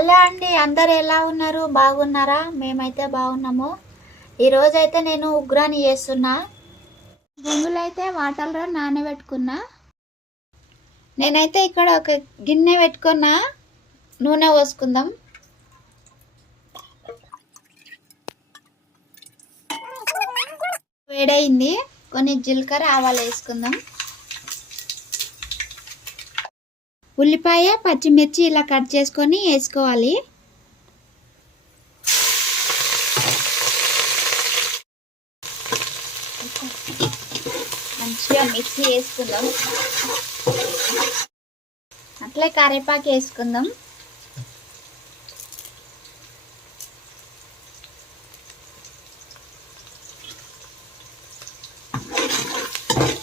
Hello అండి, అందరు ఎలా ఉన్నారు? బాగున్నారా? మేమైతే బాగున్నాము. ఈరోజైతే నేను ఉగ్రాని చేస్తున్నా. బొంగులైతే వాటర్లో నానబెట్టుకున్నా. నేనైతే ఇక్కడ ఒక గిన్నె పెట్టుకున్నా. నూనె పోసుకుందాం. వేడైంది. కొన్ని జీలకర్ర ఆవాలు వేసుకుందాం. ఉల్లిపాయ పచ్చిమిర్చి ఇలా కట్ చేసుకొని వేసుకోవాలి. మంచిగా మిక్సీ వేసుకుందాం. అట్లే కరివేపాకు వేసుకుందాం.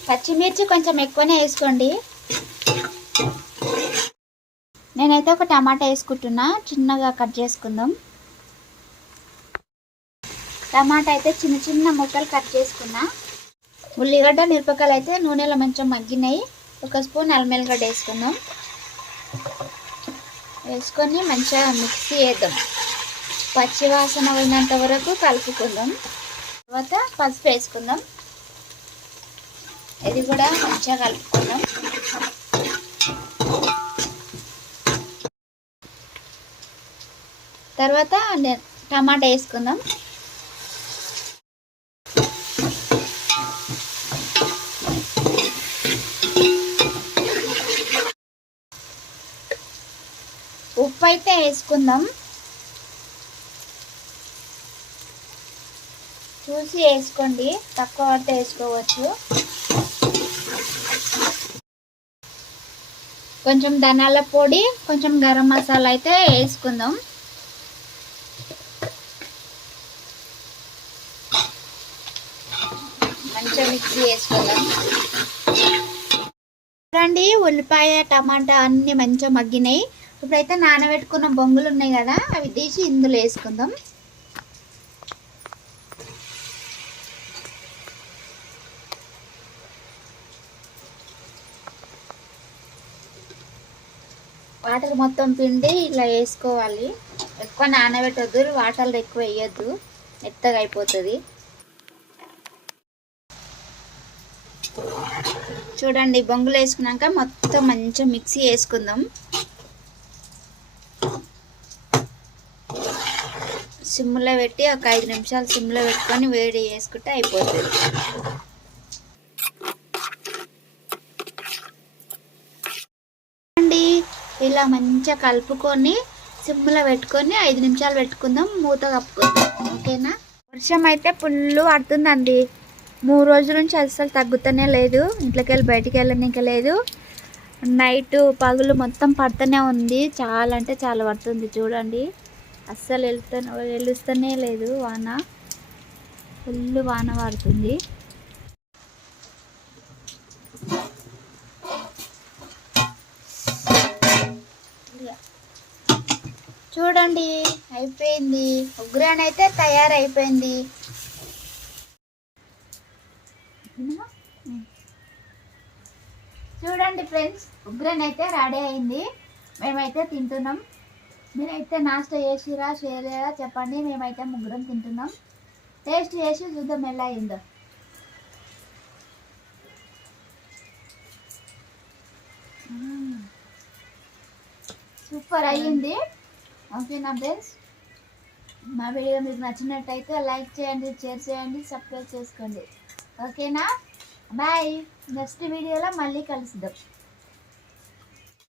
పచ్చిమిర్చి కొంచెం ఎక్కువనే వేసుకోండి. నేనైతే ఒక టమాటా వేసుకుంటున్నా. చిన్నగా కట్ చేసుకుందాం. టమాటా అయితే చిన్న చిన్న ముక్కలు కట్ చేసుకున్నా. ఉల్లిగడ్డ మిరపకాయలు అయితే నూనెలో మంచిగా మగ్గినాయి. ఒక స్పూన్ అల్లం వెల్లిగడ్డ వేసుకుందాం. వేసుకొని మంచిగా మిక్సీ వేద్దాం. పచ్చివాసన పోయినంత వరకు కలుపుకుందాం. తర్వాత పసుపు వేసుకుందాం. ఇది కూడా మంచిగా కలుపుకుందాం. తర్వాత టమాటా వేసుకుందాం. ఉప్పు అయితే వేసుకుందాం. చూసి వేసుకోండి, తక్కువ పడితే వేసుకోవచ్చు. కొంచెం ధనియాల పొడి, కొంచెం గరం మసాలా అయితే వేసుకుందాం. మంచిగా మిక్సీ వేసుకుందాం. చూడండి, ఉల్లిపాయ టమాటా అన్నీ మంచిగా మగ్గినాయి. ఇప్పుడైతే నానబెట్టుకున్న బొంగులు ఉన్నాయి కదా, అవి తీసి ఇందులో వేసుకుందాం. వాటర్ మొత్తం పిండి ఇలా వేసుకోవాలి. ఎక్కువ నానబెట్టద్దు, వాటర్లో ఎక్కువ వేయద్దు, మెత్తగా అయిపోతుంది. చూడండి, బొంగులు వేసుకున్నాక మొత్తం మంచిగా మిక్సీ వేసుకుందాం. సిమ్లో పెట్టి ఒక 5 నిమిషాలు సిమ్లో పెట్టుకొని వేడి చేసుకుంటే అయిపోతుంది. ఇలా మంచిగా కలుపుకొని సిమ్లో పెట్టుకొని 5 నిమిషాలు పెట్టుకుందాం. మూత కప్పుకుందాం. ఓకేనా? వర్షం అయితే ఫుల్ పడుతుందండి. 3 రోజుల నుంచి అస్సలు తగ్గుతూనే లేదు. ఇంట్లోకి వెళ్ళి బయటికి వెళ్ళడానికి లేదు. నైట్ పగులు మొత్తం పడుతూనే ఉంది. చాలా అంటే చాలా పడుతుంది. చూడండి, అస్సలు వెలుస్తూనే లేదు. వాన ఫుల్ వాన పడుతుంది. చూడండి, అయిపోయింది. ఉగ్రాని అయితే తయారైపోయింది. చూడండి ఫ్రెండ్స్, ఉగ్రాని అయితే రెడీ అయింది. మేమైతే తింటున్నాం. మీరైతే నాస్టా చేసిరా చేయలేరా చెప్పండి. మేమైతే ముగ్గురం తింటున్నాం. టేస్ట్ చేసి చూద్దాం ఎలా అయిందో. సూపర్ అయ్యింది. ఓకేనా ఫ్రెండ్స్? మా వీడియో మీకు నచ్చినట్టయితే లైక్ చేయండి, షేర్ చేయండి, సబ్స్క్రైబ్ చేసుకోండి. ఓకేనా? బాయ్. నెక్స్ట్ వీడియోలో మళ్ళీ కలుద్దాం.